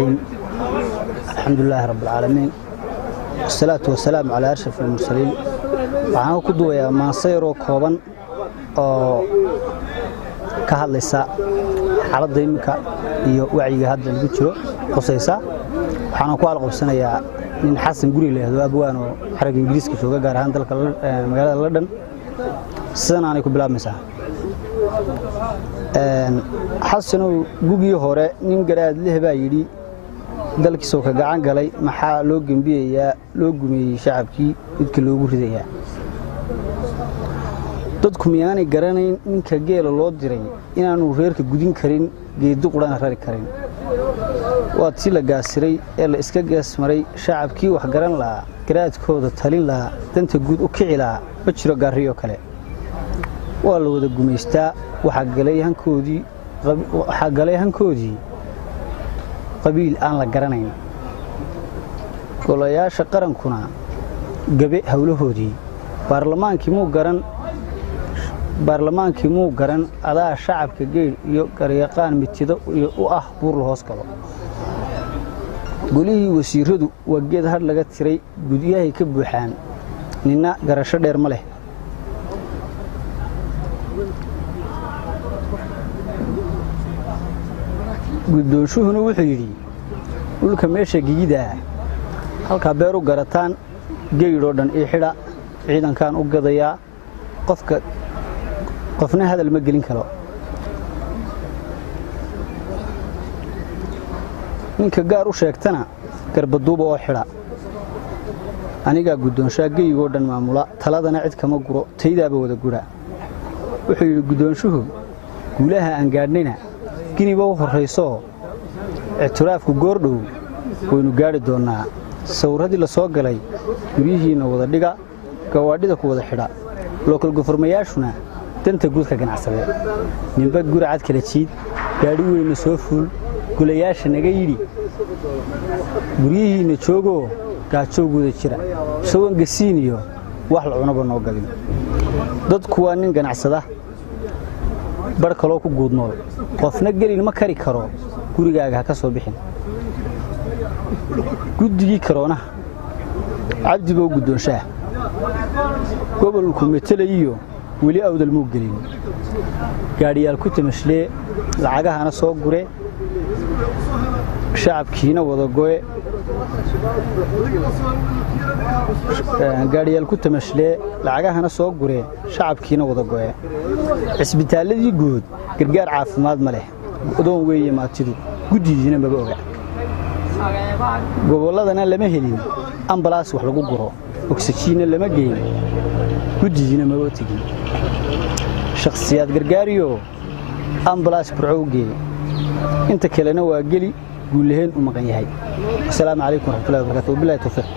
الرحيم الحمد لله رب العالمين والصلاة والسلام على أشرف المرسلين waxaan ku duwayaa maasayro kooban oo ka hadlaysa xaaladda imika iyo wacyiga hadda lagu jiro qosaysa waxaan ku alqabsanayaa nin xasan guri leeyahay abwaan oo xarag Ingiriiska jooga gaar ahaan dalka magaalada London sidaan aanay ku bilaabmaysaa xasan gugii hore nin garaad leh baa yiri dalkiisa ka gacan galay maxaa loo gambiyeeyaa loo gumeeyay shacabkii midka loogu ridayaa dadku miyaanay garanayn ninka geela loo diray inaanu reerka gudin karin geedo quraan rari karin waa tii la gaasiray ee la iska gaasmaray shacabkii wax garan lahaa garaadkooda talin lahaa danta guud u kici lahaa ma jiro gaariyo kale waa la wada gumeystaa waxa galay hankoodii qabiil aan la garanayn golayaasha qarankuna gabe hawlahoodii baarlamaankii muu garan adaa shacabka geed iyo garyaqaan mitido iyo u ah buur la hoos galo golihii wasiiradu waa geed har laga tiray gudyahay ka buuxaan nina garasho dheer ma leh guddoonshuhuna wuxuu yidhi dhulka meesha gigida halka beer u garataan geeydoo dhan ii xidha ciidankan u gadayaa qofna hadal ma gelin karo ninka gaar u sheegtana garbaduuba oo xidha aniga guddoonshaa geeygoo dhan maamula taladana cid kama guro taydaaba wada gura wuxuu yidhi guddoonshuhu guulaha aan gaadhnayna giniba u horrayso ictiraafku goordhow waynu gaari doonaa sawirradii la soo galay guryihiina wada dhiga gawaadhida ku wada xidha local goformayaashuna danta guud ka ganacsadee ninba guri cad kala jiid gaadhi weyna soo fuul gulayaasha naga yidhi guryihiina joogoo gaajowgooda jira isagoon gasiin iyo wax la cunaba noo galin dadku waa nin ganacsada bar kaloo ku guudnool qofna gelin ma kari karo gurigaaga ha ka soo bixin guddigii karoonaha cabdi buu guddoonshaa gobolku metelayo weli awdal muu gelin gaadhiyaal ku tamashlee lacagahana soo gure shacabkiina wada go'e gaadhiyaal ku tamashlee lacagahana soo gure shacabkiina wada go'e cisbitaaladii guud gargaar caafimaad ma leh odoon weeye maatidu guddidiina maba oga gobolladana lama helin ambalaas wax lagu guro oksijiinna lama geyn guddidiina maba tegin shakhsiyaad gargaariyo ambalaas burcow geey inta kalena waa geli guulahayn u maqan yahay assalaamu calaykum waraxmatullahi wabarakaatuh billahi tawfiiq